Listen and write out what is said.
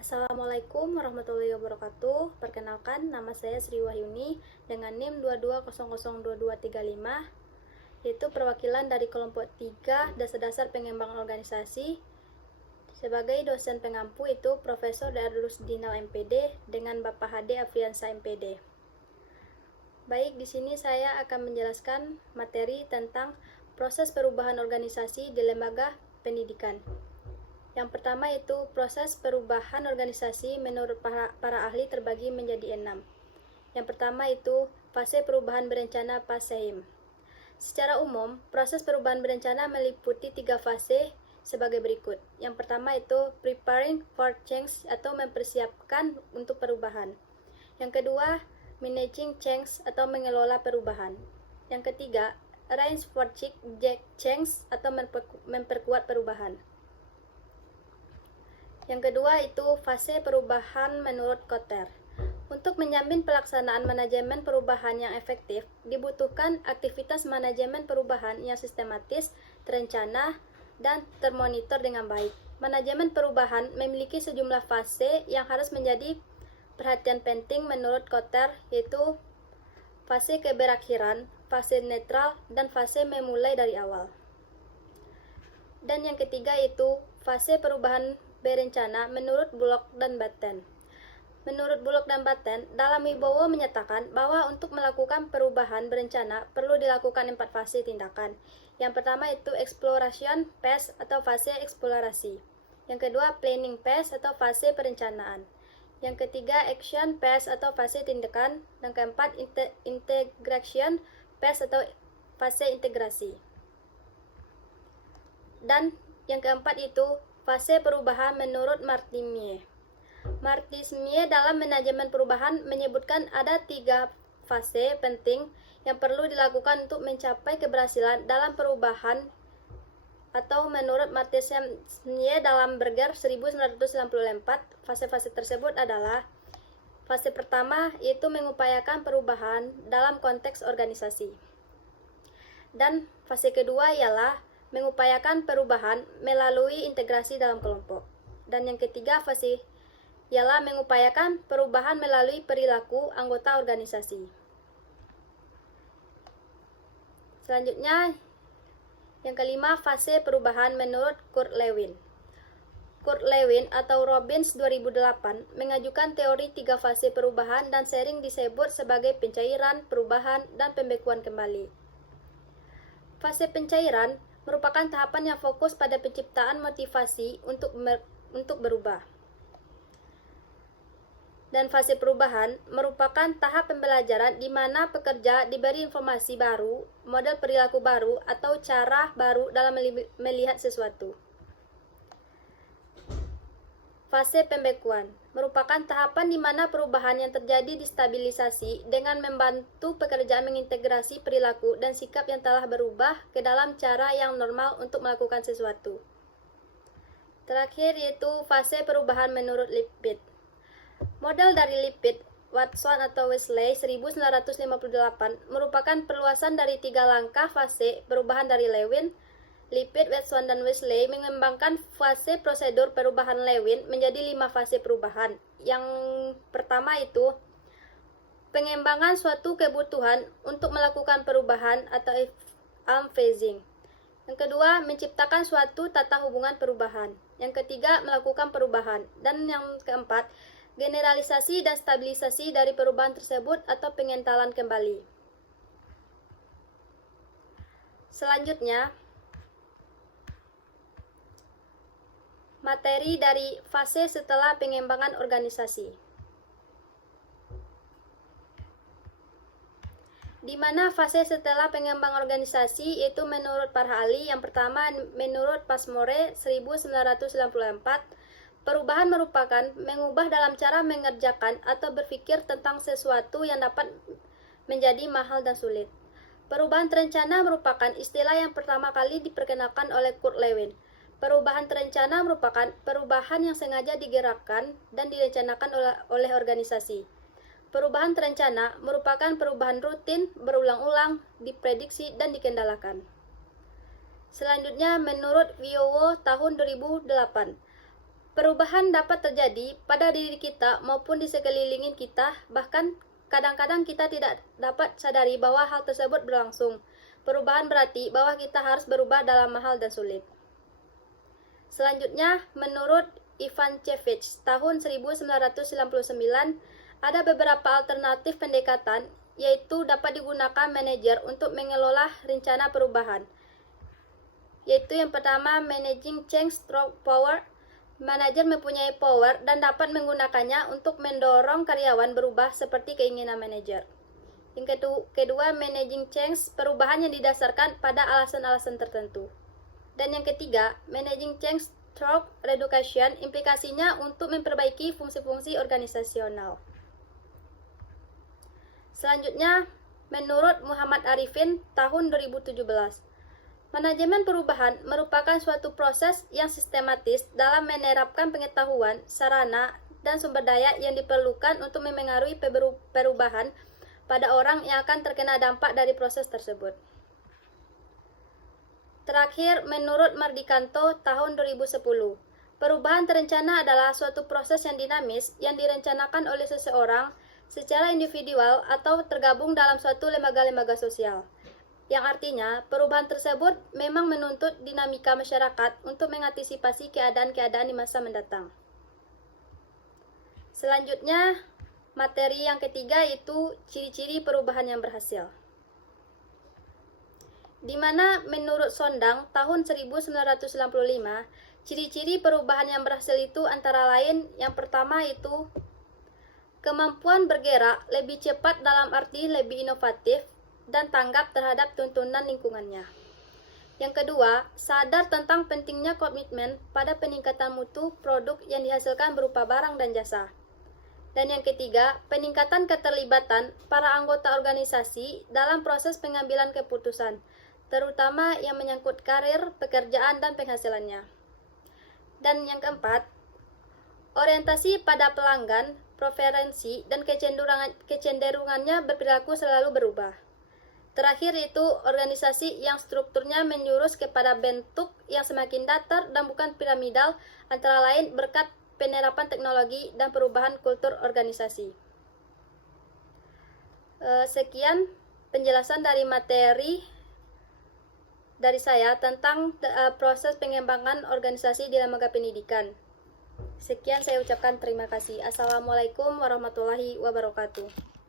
Assalamualaikum warahmatullahi wabarakatuh. Perkenalkan, nama saya Sri Wahyuni dengan NIM 22002235, yaitu perwakilan dari kelompok 3 Dasar-dasar pengembangan organisasi. Sebagai dosen pengampu itu Profesor Darus Dinal MPD dengan Bapak HD Afriansa MPD. Baik, di sini saya akan menjelaskan materi tentang proses perubahan organisasi di lembaga pendidikan. Yang pertama itu proses perubahan organisasi menurut para ahli terbagi menjadi 6. Yang pertama itu fase perubahan berencana (PASEIM). Secara umum, proses perubahan berencana meliputi 3 fase sebagai berikut. Yang pertama itu preparing for change atau mempersiapkan untuk perubahan. Yang kedua, managing change atau mengelola perubahan. Yang ketiga, arrange for change atau memperkuat perubahan. Yang kedua itu fase perubahan menurut Kotter. Untuk menjamin pelaksanaan manajemen perubahan yang efektif, dibutuhkan aktivitas manajemen perubahan yang sistematis, terencana, dan termonitor dengan baik. Manajemen perubahan memiliki sejumlah fase yang harus menjadi perhatian penting menurut Kotter, yaitu fase keberakhiran, fase netral, dan fase memulai dari awal. Dan yang ketiga itu fase perubahan berencana menurut Bullock dan Batten. Menurut Bullock dan Batten, dalam Wibowo menyatakan bahwa untuk melakukan perubahan berencana perlu dilakukan 4 fase tindakan. Yang pertama itu exploration phase atau fase eksplorasi. Yang kedua planning phase atau fase perencanaan. Yang ketiga action phase atau fase tindakan. Dan keempat integration phase atau fase integrasi. Dan yang keempat itu fase perubahan menurut Martinier. Martinier dalam manajemen perubahan menyebutkan ada 3 fase penting yang perlu dilakukan untuk mencapai keberhasilan dalam perubahan, atau menurut Martinier dalam Berger 1994, fase-fase tersebut adalah: fase pertama yaitu mengupayakan perubahan dalam konteks organisasi. Dan fase kedua ialah mengupayakan perubahan melalui integrasi dalam kelompok. Dan yang ketiga fase ialah mengupayakan perubahan melalui perilaku anggota organisasi. Selanjutnya, yang kelima fase perubahan menurut Kurt Lewin. Kurt Lewin atau Robbins 2008 mengajukan teori 3 fase perubahan dan sering disebut sebagai pencairan, perubahan, dan pembekuan kembali. Fase pencairan merupakan tahapan yang fokus pada penciptaan motivasi untuk berubah. Dan fase perubahan merupakan tahap pembelajaran di mana pekerja diberi informasi baru, model perilaku baru, atau cara baru dalam melihat sesuatu. Fase pembekuan merupakan tahapan di mana perubahan yang terjadi distabilisasi dengan membantu pekerja mengintegrasi perilaku dan sikap yang telah berubah ke dalam cara yang normal untuk melakukan sesuatu. Terakhir yaitu fase perubahan menurut Lippitt. Model dari Lippitt, Watson atau Wesley 1958 merupakan perluasan dari 3 langkah fase perubahan dari Lewin. Lippitt, Watson, dan Wesley mengembangkan fase prosedur perubahan Lewin menjadi 5 fase perubahan. Yang pertama itu pengembangan suatu kebutuhan untuk melakukan perubahan atau unphasing. Yang kedua, menciptakan suatu tata hubungan perubahan. Yang ketiga, melakukan perubahan. Dan yang keempat, generalisasi dan stabilisasi dari perubahan tersebut atau pengentalan kembali. Selanjutnya, materi dari fase setelah pengembangan organisasi. Di mana fase setelah pengembangan organisasi yaitu menurut para ahli. Yang pertama menurut Passmore 1994, perubahan merupakan mengubah dalam cara mengerjakan atau berpikir tentang sesuatu yang dapat menjadi mahal dan sulit. Perubahan terencana merupakan istilah yang pertama kali diperkenalkan oleh Kurt Lewin. Perubahan terencana merupakan perubahan yang sengaja digerakkan dan direncanakan oleh organisasi. Perubahan terencana merupakan perubahan rutin, berulang-ulang, diprediksi, dan dikendalikan. Selanjutnya, menurut Wibowo tahun 2008, Perubahan dapat terjadi pada diri kita maupun di sekeliling kita, bahkan kadang-kadang kita tidak dapat sadari bahwa hal tersebut berlangsung. Perubahan berarti bahwa kita harus berubah dalam hal dan sulit. Selanjutnya, menurut Ivan Cevich, tahun 1999, ada beberapa alternatif pendekatan, yaitu dapat digunakan manajer untuk mengelola rencana perubahan. Yaitu yang pertama, managing change through power. Manajer mempunyai power dan dapat menggunakannya untuk mendorong karyawan berubah seperti keinginan manajer. Yang kedua, managing change, perubahan yang didasarkan pada alasan-alasan tertentu. Dan yang ketiga, managing change through reduction, implikasinya untuk memperbaiki fungsi-fungsi organisasional. Selanjutnya, menurut Muhammad Arifin, tahun 2017, manajemen perubahan merupakan suatu proses yang sistematis dalam menerapkan pengetahuan, sarana, dan sumber daya yang diperlukan untuk memengaruhi perubahan pada orang yang akan terkena dampak dari proses tersebut. Terakhir, menurut Mardikanto, tahun 2010, perubahan terencana adalah suatu proses yang dinamis yang direncanakan oleh seseorang secara individual atau tergabung dalam suatu lembaga-lembaga sosial. Yang artinya, perubahan tersebut memang menuntut dinamika masyarakat untuk mengantisipasi keadaan-keadaan di masa mendatang. Selanjutnya, materi yang ketiga yaitu ciri-ciri perubahan yang berhasil. Di mana menurut Sondang tahun 1995, ciri-ciri perubahan yang berhasil itu antara lain yang pertama itu kemampuan bergerak lebih cepat dalam arti lebih inovatif dan tanggap terhadap tuntunan lingkungannya. Yang kedua, sadar tentang pentingnya komitmen pada peningkatan mutu produk yang dihasilkan berupa barang dan jasa. Dan yang ketiga, peningkatan keterlibatan para anggota organisasi dalam proses pengambilan keputusan, terutama yang menyangkut karir, pekerjaan, dan penghasilannya. Dan yang keempat, orientasi pada pelanggan, preferensi, dan kecenderungannya berperilaku selalu berubah. Terakhir itu organisasi yang strukturnya menjurus kepada bentuk yang semakin datar dan bukan piramidal, antara lain berkat penerapan teknologi dan perubahan kultur organisasi. Sekian penjelasan dari materi dari saya tentang proses pengembangan organisasi di lembaga pendidikan. Sekian saya ucapkan terima kasih. Assalamualaikum warahmatullahi wabarakatuh.